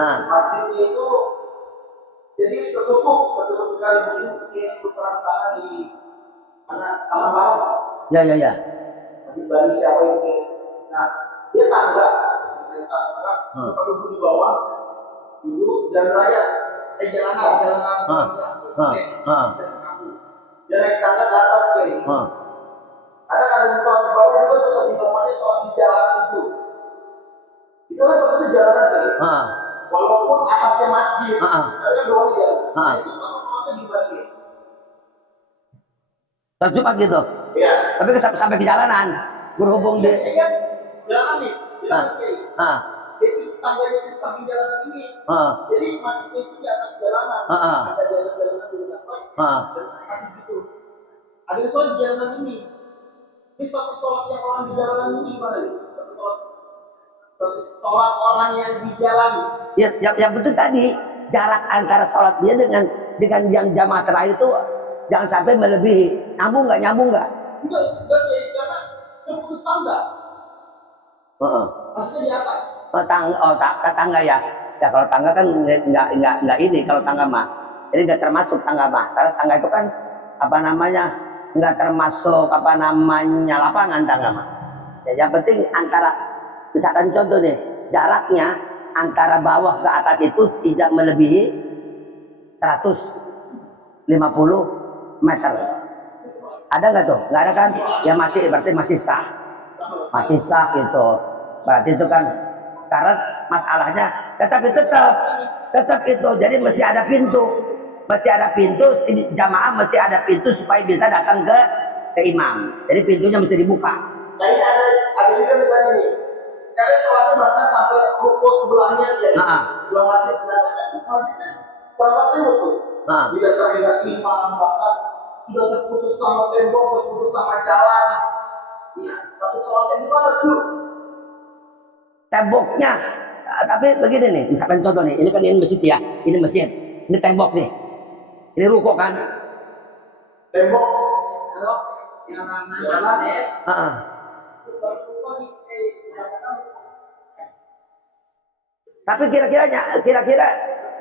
Masjidnya itu jadi tertutup sekali, mungkin perang sana di mana Taman Baru. Ya. Masjid Bani siapa itu? Nah, dia tangga, suka duduk di bawah, duduk jalan raya, jalanan, akses kamu. Dia naik tangga ke atas kayak. Ada sholat di bawah juga, terus di bawahnya sholat di jalanan itu. Itu kan satu jalanan tadi. Walaupun atasnya masjid, tapi kan bawahnya jalan. Itu sholatnya dibagi. Terjebak gitu. Iya. Tapi sampai ke jalanan, berhubung dia. Ini kan jalan nih, Itu tangganya itu samping jalanan ini. Jadi masjidnya itu di atas jalanan. Ada di atas jalanan di depan. Dan masih gitu. Ada yang sholat di jalanan ini. Ini satu sholat yang orang di jalanan ini gimana nih? Satu sholat orang yang di jalan. Ya, yang penting tadi jarak antara sholat dia dengan yang jamaah terakhir itu jangan sampai melebihi. Nyambung nggak? Enggak, karena terputus tangga. Maksudnya di atas. Tangga ya. Ya kalau tangga kan nggak ini kalau tangga mah. Jadi nggak termasuk tangga mah. Karena tangga itu kan nggak termasuk lapangan tangga mah. Ya, yang penting antara misalkan contoh nih jaraknya antara bawah ke atas itu tidak melebihi 150 meter. Ada nggak tuh? Nggak ada kan? Ya berarti masih sah gitu. Berarti itu kan karena masalahnya tetap itu. Jadi masih ada pintu, jamaah masih ada pintu supaya bisa datang ke imam. Jadi pintunya mesti dibuka. Jadi ada juga misalnya nih, karena sholatnya bahkan sampai ruko sebelahnya ya. Sebelah masjidnya berapa tembok tuh? Tidak terlihat imam, bahkan sudah terputus sama tembok, terputus sama jalan. Ya, satu sholatnya di mana tuh? Temboknya, tapi begini nih, misalkan contoh nih, ini kan ini masjid ya, ini tembok nih, ini ruko kan? Tembok yang namanya Tapi kira-kira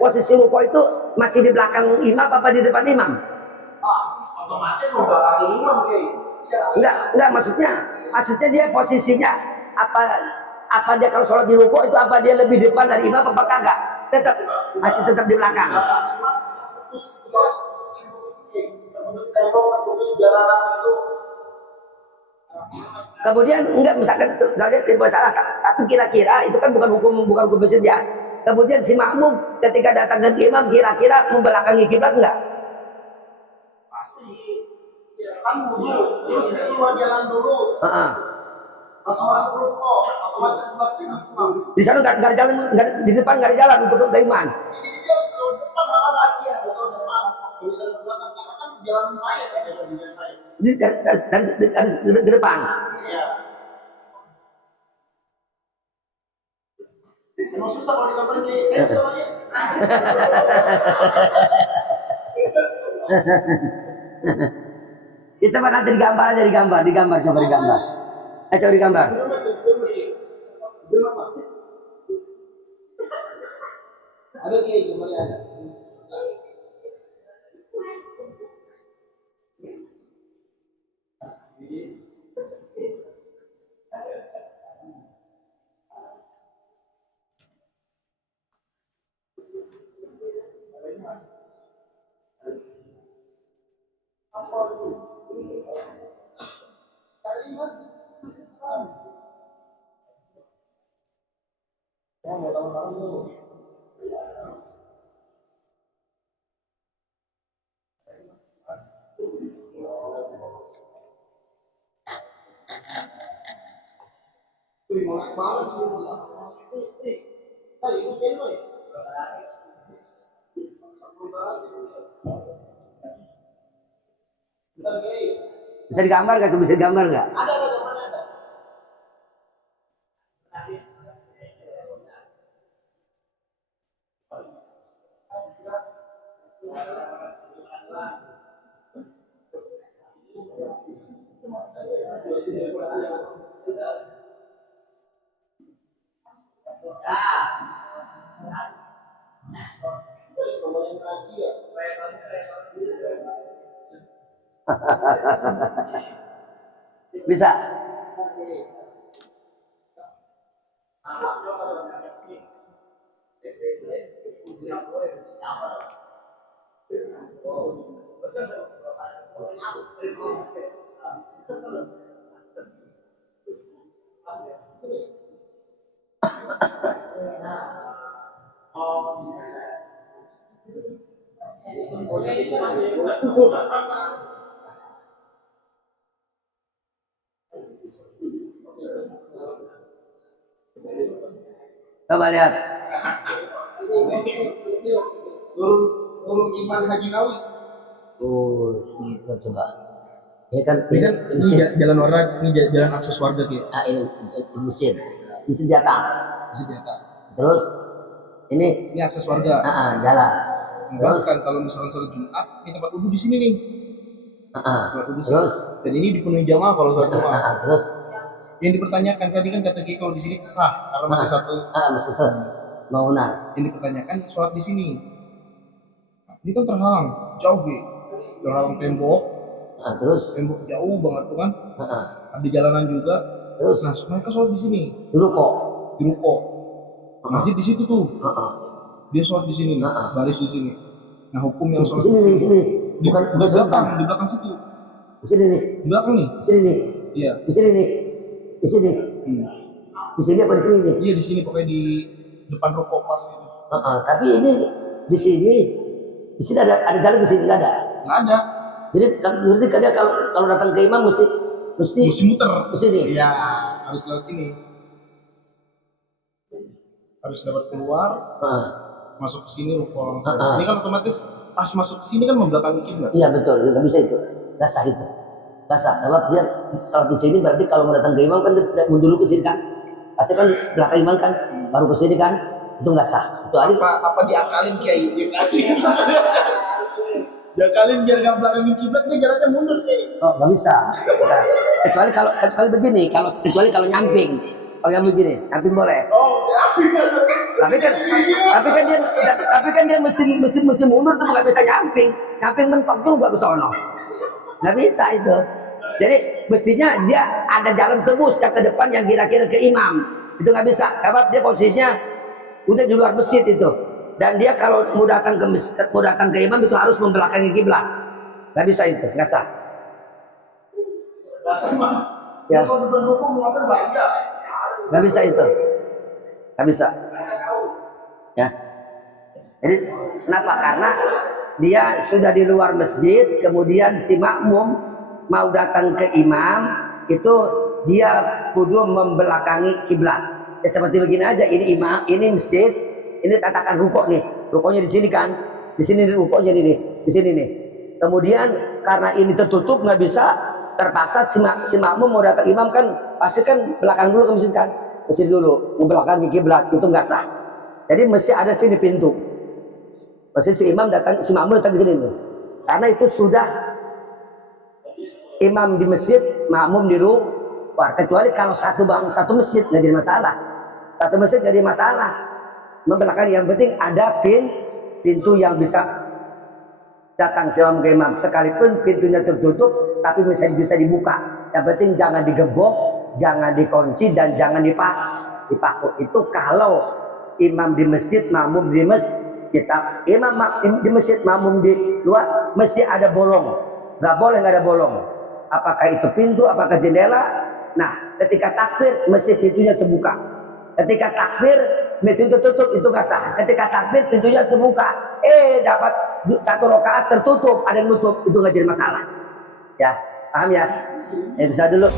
posisi ruko itu masih di belakang imam apa di depan imam? Otomatis mau belakang imam Enggak, maksudnya dia posisinya apa dia kalau sholat di ruko itu apa dia lebih depan dari imam apa enggak? Masih tetap di belakang. Putus jalanan itu. Kemudian enggak misalkan tidak masalah, tapi kira-kira itu kan bukan hukum masjid ya. Kemudian si makmum ketika datang ke imam kira-kira membelakangi kiblat enggak? Pasti. Kan wudhu, terus dia keluar jalan dulu. Masuk ruko, otomatis imam. Di sana nggak jalan, di depan nggak jalan untuk ke imam. Jadi dia harus ke depan malah lagi ya, harus ke depan. Bisa ke belakang karena kan jalan raya kan jalan raya. Harus di depan. Iya. Emang susah kalau di kamar kayak soalnya. Ya coba nanti digambar aja, coba digambar. Coba digambar. Ada kayak gimana ada? Bisa digambar nggak? Bisa digambar nggak? Ada. Namanya ngaji ya. Bisa. Coba lihat. Turun turun iman Haji Nawi. Oh, gitu coba. Ini kan Ini jalan warna, ini jalan akses warga gitu. ini mesin di atas. Masih di atas. Terus ini Ini akses warga. jalan. Terus kan kalau misalnya sholat Jumat, ini tempat wudhu di sini nih. Tempat wudhu di sini. Terus Dan ini dipenuhi jamaah kalau sholat Jumat. terus Yang dipertanyakan tadi kan kata Ki kalau di sini sah karena masih satu. masih tuh bangunan. Yang dipertanyakan sholat di sini. Nah, ini kan terhalang jauh gitu. Terhalang tembok. Terus Tembok jauh banget tuh kan. Ada jalanan juga. terus Nah, mereka sholat di sini. dulu kok. Di ruko. Masjid di situ tuh. Dia sholat di sini, baris di sini. Nah, hukum yang Di sholat sini nih, sini. di Bukan belakang, di belakang situ. Di sini nih. Di belakang nih. Di sini nih. Iya. Di sini nih. Di sini. Di sini apa di sini nih? Iya di sini pokoknya di depan ruko pas itu. Tapi ini di sini ada jalan, di sini nggak ada. Nggak ada. Jadi berarti dia kalau datang ke imam mesti Mesti muter. ke sini. Iya, harus lewat sini. Harus lewat keluar, masuk ke sini ruko. Ini kan otomatis pas masuk ke sini kan membelakangi kiblat. Iya betul, nggak bisa itu. Nggak sah itu. Nggak sah. Sebab dia sholat di sini berarti kalau mau datang ke imam kan dia mundur dulu ke sini kan. Pasti kan belakang imam kan, baru ke sini kan. Itu nggak sah. Kecuali Apa diakalin Kiai? Diakalin biar nggak belakangin kiblat, dia jalannya mundur Kiai. oh nggak bisa. Nah, kecuali begini, kecuali kalau nyamping. Kalau yang begini, nyamping boleh. Oh, Tapi kan dia mesti mundur tuh, nggak bisa nyamping. Nyamping mentok juga ke sono. Nggak bisa itu. Jadi mestinya dia ada jalan tembus yang ke depan yang kira-kira ke imam. Itu nggak bisa. Sebab dia posisinya udah di luar masjid itu. Dan dia kalau mau datang ke imam itu harus membelakangi kiblat. Nggak bisa itu, nggak sah. dasar Mas. Ya. Kalau di ruko mau ngapain belanja? Nggak bisa itu. Nggak bisa. Ya. Jadi kenapa? Karena dia sudah di luar masjid, kemudian si makmum mau datang ke imam, itu dia kudu membelakangi kiblat. Ya seperti begini aja, ini imam, ini masjid, ini katakan ruko nih, rukonya di sini kan, di sini rukonya nih, di sini nih. Kemudian karena ini tertutup nggak bisa, terpaksa si makmum mau datang imam kan, pasti kan belakang dulu ke masjid kan, ke sini dulu, membelakangi kiblat, itu nggak sah. Jadi mesti ada sini pintu. Mesti si imam datang, si makmum datang di sini nih. Karena itu sudah imam di masjid, makmum di luar. Kecuali kalau satu masjid nggak jadi masalah. Satu masjid nggak jadi masalah. Membelakangi, yang penting ada pintu yang bisa datang si imam. Sekalipun pintunya tertutup, tapi bisa dibuka. Yang penting jangan digembok, jangan dikunci, dan jangan dipaku. Itu kalau imam di masjid, makmum di masjid. Imam di masjid, makmum di luar, mesti ada bolong. Nggak boleh nggak ada bolong. Apakah itu pintu, apakah jendela? Nah, ketika takbir mesti pintunya terbuka. Ketika takbir pintu tertutup, itu nggak sah. Ketika takbir pintunya terbuka, dapat satu rakaat tertutup, ada yang nutup, itu nggak jadi masalah. Ya, paham ya? Itu saya dulu.